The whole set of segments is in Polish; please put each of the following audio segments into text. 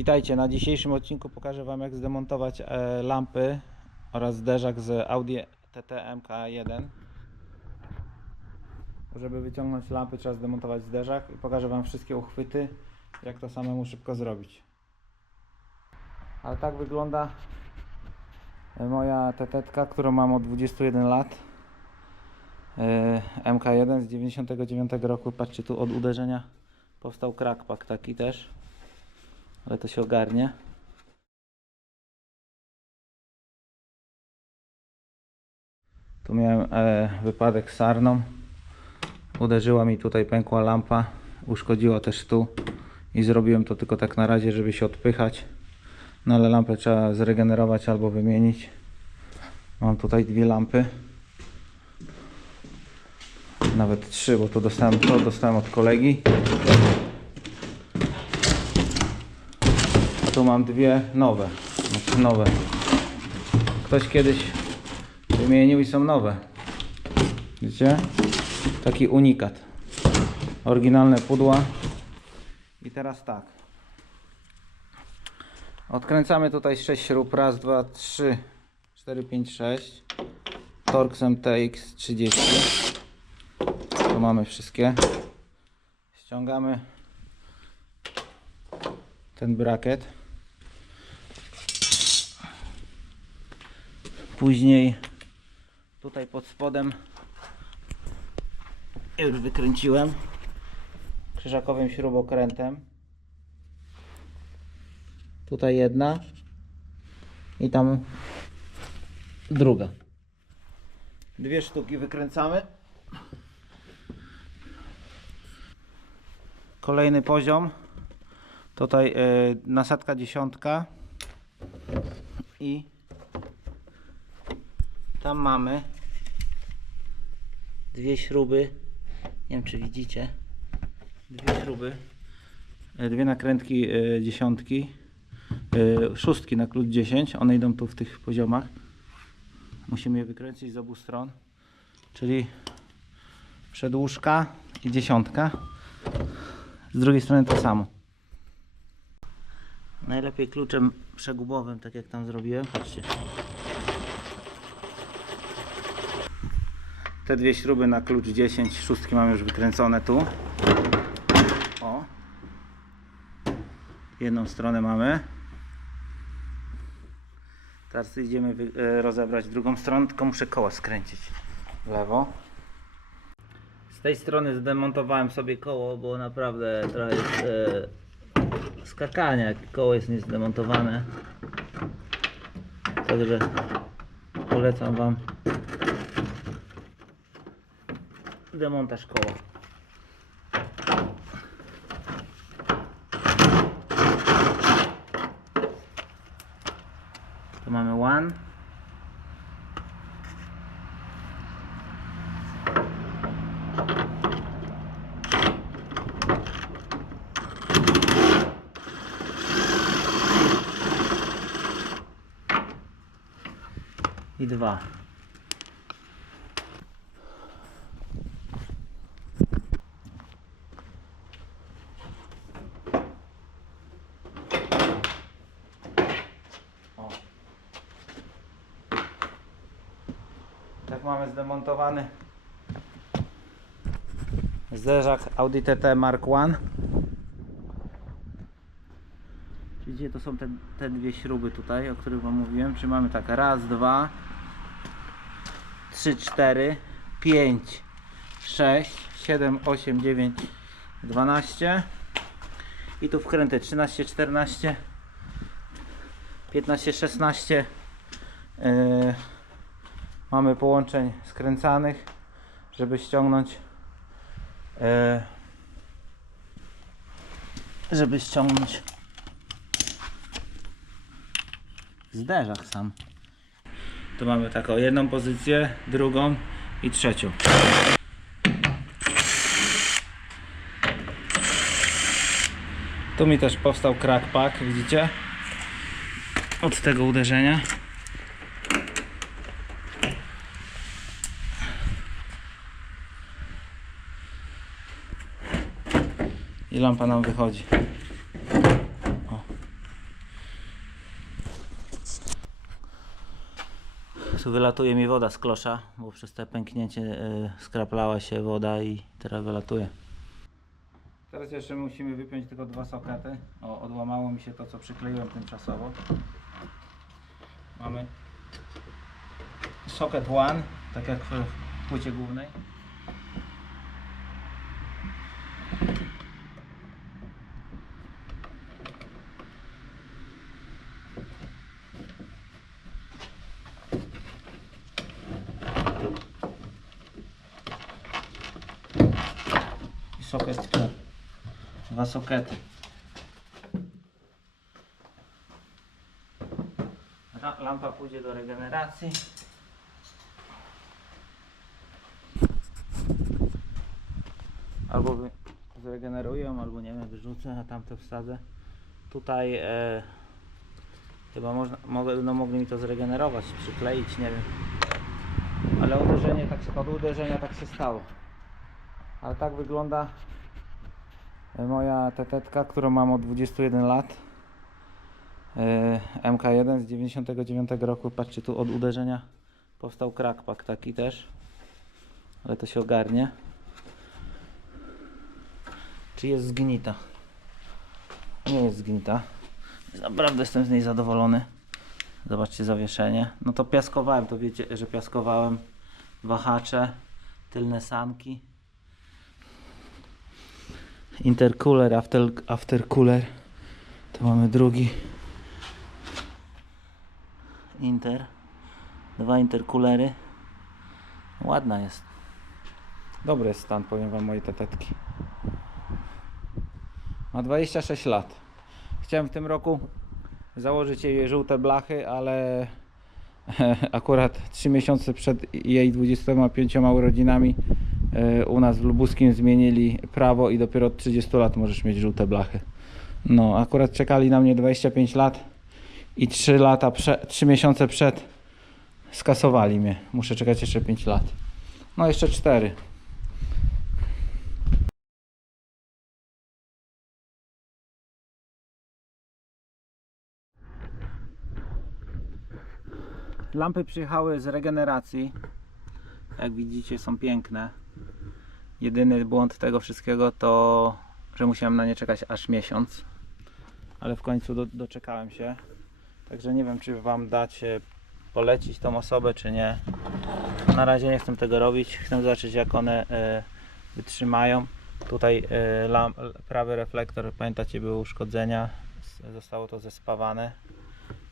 Witajcie, na dzisiejszym odcinku pokażę Wam jak zdemontować e, lampy oraz zderzak z Audi TT MK1 Żeby wyciągnąć lampy trzeba zdemontować zderzak i pokażę Wam wszystkie uchwyty jak to samemu szybko zrobić. Ale tak wygląda e, moja TT, którą mam od 21 lat. E, MK1 z 99 roku, patrzcie tu od uderzenia powstał crackpack taki też ale to się ogarnie. Tu miałem e, wypadek z sarną. Uderzyła mi tutaj, pękła lampa. Uszkodziła też tu. I zrobiłem to tylko tak na razie, żeby się odpychać. No ale lampę trzeba zregenerować albo wymienić. Mam tutaj dwie lampy. Nawet trzy, bo to dostałem, to dostałem od kolegi. Tu mam dwie nowe. Znaczy nowe. Ktoś kiedyś wymienił i są nowe. Widzicie? Taki unikat. Oryginalne pudła. I teraz tak. Odkręcamy tutaj 6 śrub. Raz, dwa, trzy, cztery, pięć, sześć. Torxem TX 30. Tu mamy wszystkie. Ściągamy ten braket. Później tutaj pod spodem już wykręciłem krzyżakowym śrubokrętem. Tutaj jedna i tam druga. Dwie sztuki wykręcamy. Kolejny poziom. Tutaj y, nasadka dziesiątka i tam mamy dwie śruby. Nie wiem czy widzicie. Dwie śruby. Y, Dwie nakrętki y, dziesiątki. Y, szóstki na klucz 10. One idą tu w tych poziomach. Musimy je wykręcić z obu stron. Czyli przedłużka i dziesiątka. Z drugiej strony to samo. Najlepiej kluczem przegubowym, tak jak tam zrobiłem. Patrzcie. Te dwie śruby na klucz 10, szóstki mam już wykręcone tu. O. Jedną stronę mamy. Teraz idziemy e, rozebrać drugą stronę, tylko muszę koło skręcić w lewo. Z tej strony zdemontowałem sobie koło, bo naprawdę trochę jest e, skakania, koło jest niezdemontowane. Także polecam Wam demontaż koła. Tu mamy one. i. O. Tak mamy zdemontowany Audi TT Mark One. Widzicie, to są te, te dwie śruby tutaj, o których Wam mówiłem. Czy mamy tak, raz, dwa, trzy, cztery, pięć, sześć, siedem, osiem, dziewięć, dwanaście. I tu wkręty 13, 14, 15, 16. Yy, mamy połączeń skręcanych, żeby ściągnąć żeby ściągnąć zderzak sam. Tu mamy taką jedną pozycję, drugą i trzecią. Tu mi też powstał crackpack, widzicie? Od tego uderzenia. i lampa nam wychodzi. O. Tu wylatuje mi woda z klosza, bo przez te pęknięcie yy, skraplała się woda i teraz wylatuje. Teraz jeszcze musimy wypiąć tylko dwa sokety. O, odłamało mi się to, co przykleiłem tymczasowo. Mamy socket one, tak jak w płycie głównej. I socket tu. Dwa sokety. Lampa pójdzie do regeneracji. Albo zregeneruję, albo nie wiem, wyrzucę, a tamte wsadzę. Tutaj e, chyba można, no mogli mi to zregenerować, przykleić, nie wiem. Ale uderzenie tak od uderzenia tak się stało. Ale tak wygląda e, moja tetetka, którą mam od 21 lat. E, MK1 z 99 roku. Patrzcie, tu od uderzenia powstał crackpack taki też. Ale to się ogarnie. Czy jest zgnita? Nie jest zgnita. Naprawdę jestem z niej zadowolony. Zobaczcie zawieszenie. No to piaskowałem, to wiecie, że piaskowałem wahacze, tylne sanki. Intercooler, after, aftercooler. Tu mamy drugi. Inter. Dwa intercoolery. Ładna jest. Dobry jest stan, powiem wam, mojej tetetki. Ma 26 lat. Chciałem w tym roku założyć jej żółte blachy, ale akurat 3 miesiące przed jej 25 urodzinami u nas w Lubuskim zmienili prawo i dopiero od 30 lat możesz mieć żółte blachy. No, akurat czekali na mnie 25 lat i 3 lata, prze, 3 miesiące przed skasowali mnie. Muszę czekać jeszcze 5 lat. No, jeszcze 4. Lampy przyjechały z regeneracji. Jak widzicie, są piękne. Jedyny błąd tego wszystkiego to, że musiałem na nie czekać aż miesiąc. Ale w końcu do, doczekałem się. Także nie wiem, czy Wam dać e, polecić tą osobę, czy nie. Na razie nie chcę tego robić. Chcę zobaczyć, jak one e, wytrzymają. Tutaj e, prawy reflektor, pamiętacie, były uszkodzenia. Zostało to zespawane.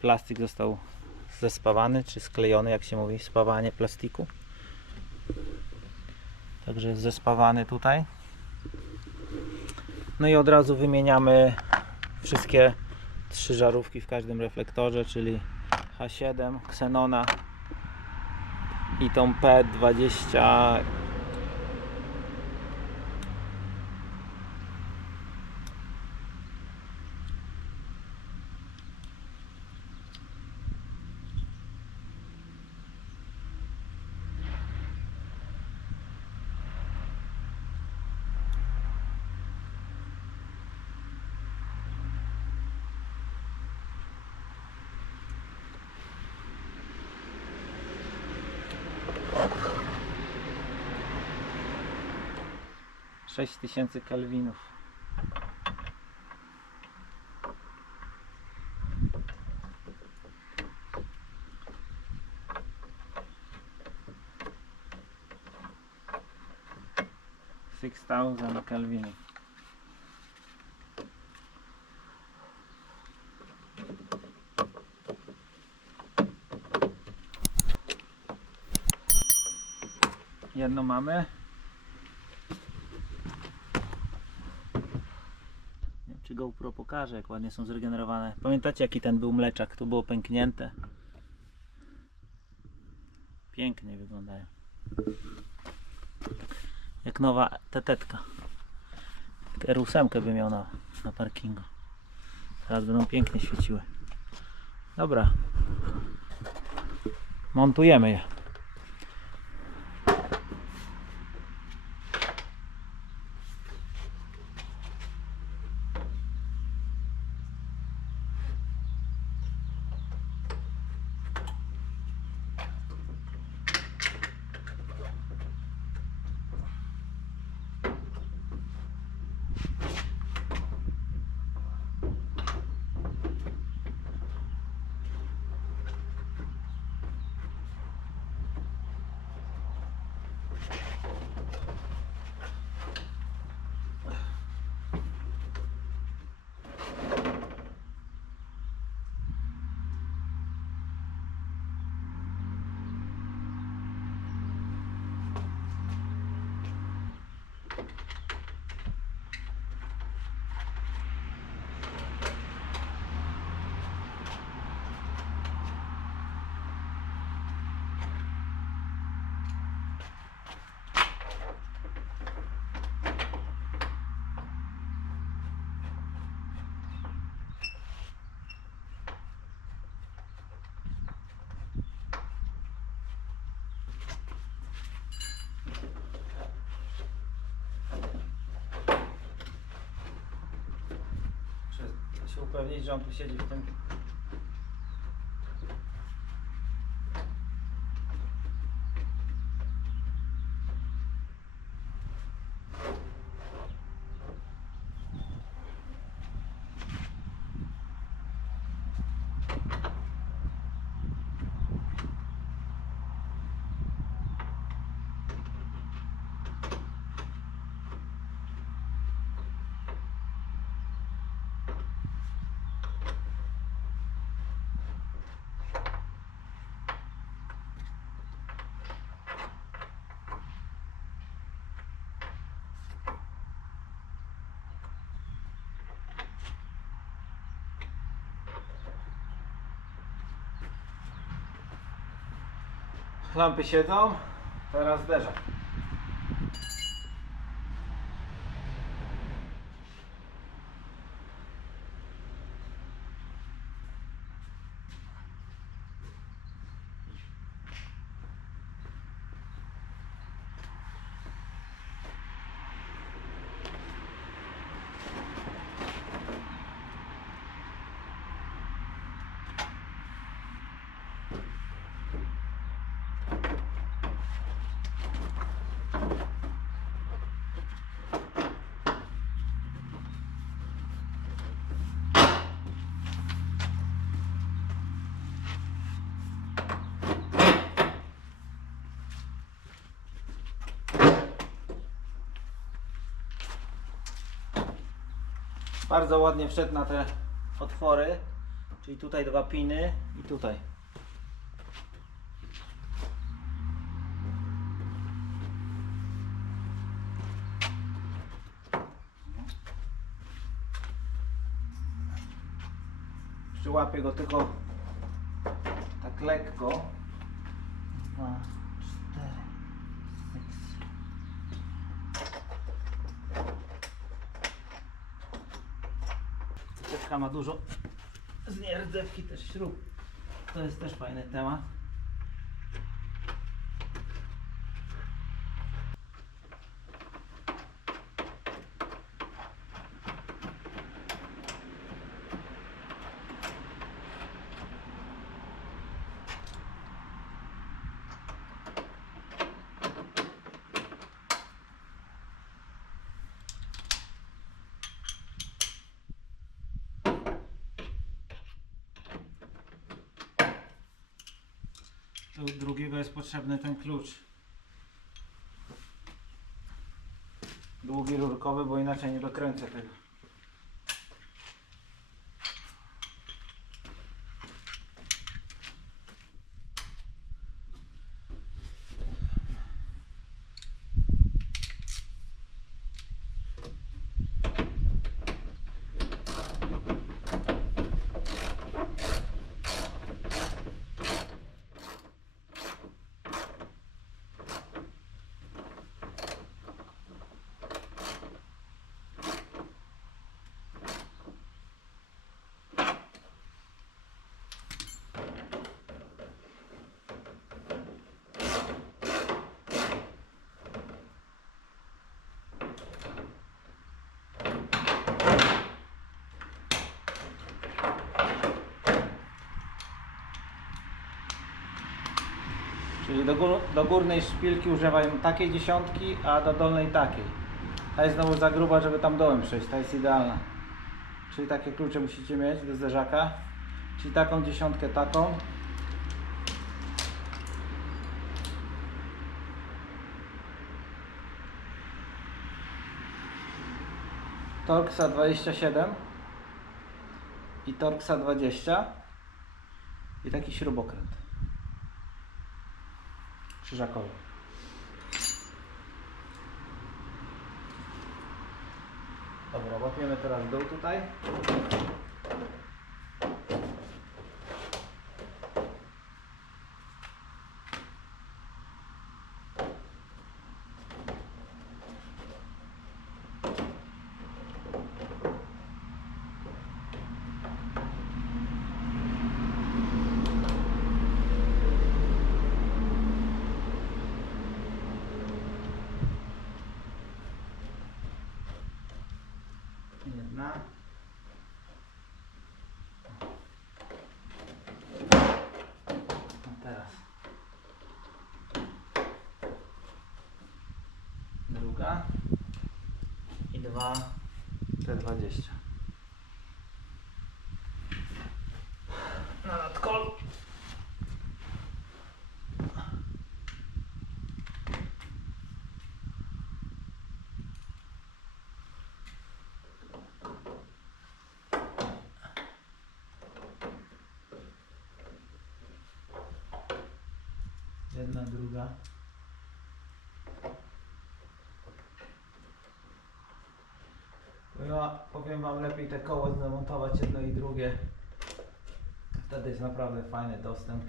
Plastik został zespawany, czy sklejony, jak się mówi, spawanie plastiku. Także jest zespawany tutaj. No i od razu wymieniamy wszystkie trzy żarówki w każdym reflektorze, czyli H7, Xenona i tą P20 6000 kelwinów. Six thousand kelwinów. Jedno mamy. Nie wiem, czy Pokaże, jak ładnie są zregenerowane. Pamiętacie, jaki ten był mleczak? Tu było pęknięte. Pięknie wyglądają. Jak nowa tetetka. Jak R8 by miał na, na parkingu. Teraz będą pięknie świeciły. Dobra. Montujemy je. się upewnić, że on tu siedzi w tym. Lampy siedzą, teraz zderzak. Bardzo ładnie wszedł na te otwory, czyli tutaj dwa piny i tutaj. Przyłapię go tylko tak lekko. Dwa, cztery, six. Tetka ma dużo z nierdzewki też śrub. To jest też fajny temat. Drugiego jest potrzebny ten klucz. Długi rurkowy, bo inaczej nie dokręcę tego. Czyli do, gór, do górnej szpilki używają takiej dziesiątki, a do dolnej takiej. Ta jest znowu za gruba, żeby tam dołem przejść, ta jest idealna. Czyli takie klucze musicie mieć do zderzaka. Czyli taką dziesiątkę, taką. Torxa 27 i Torxa 20 i taki śrubokręt krzyżakowy. Dobra, łapiemy teraz dół tutaj. a no teraz. Druga. I dwa. Te dwadzieścia. Jedna, druga. Ja powiem Wam lepiej te koło zamontować jedno i drugie. Wtedy jest naprawdę fajny dostęp.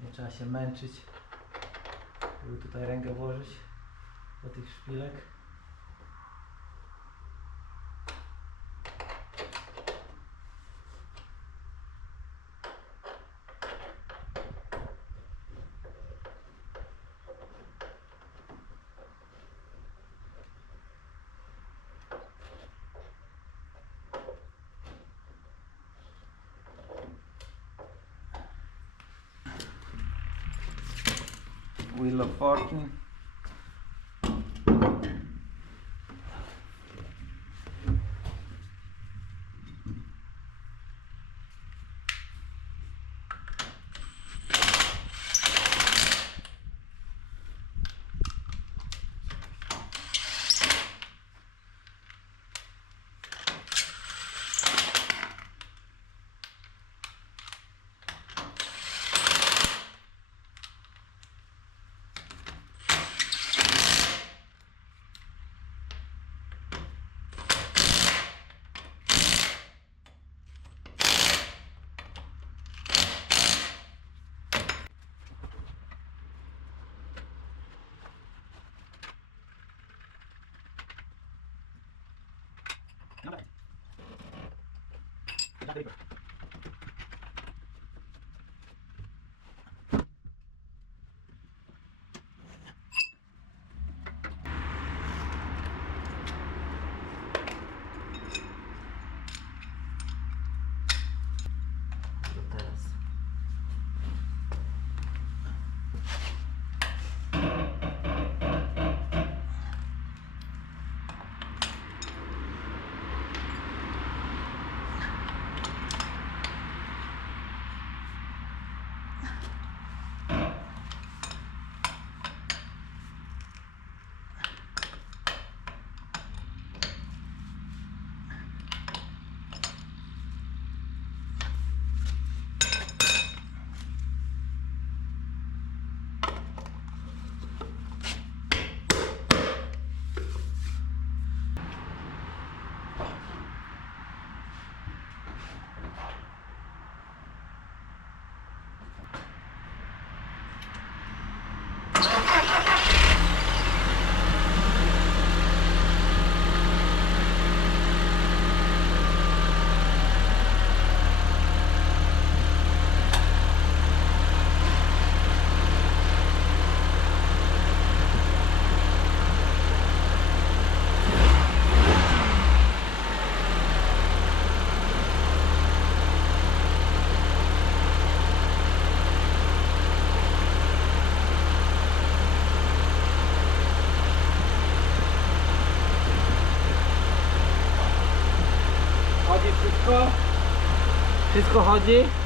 Nie trzeba się męczyć, żeby tutaj rękę włożyć do tych szpilek. forte. やっていく不好接。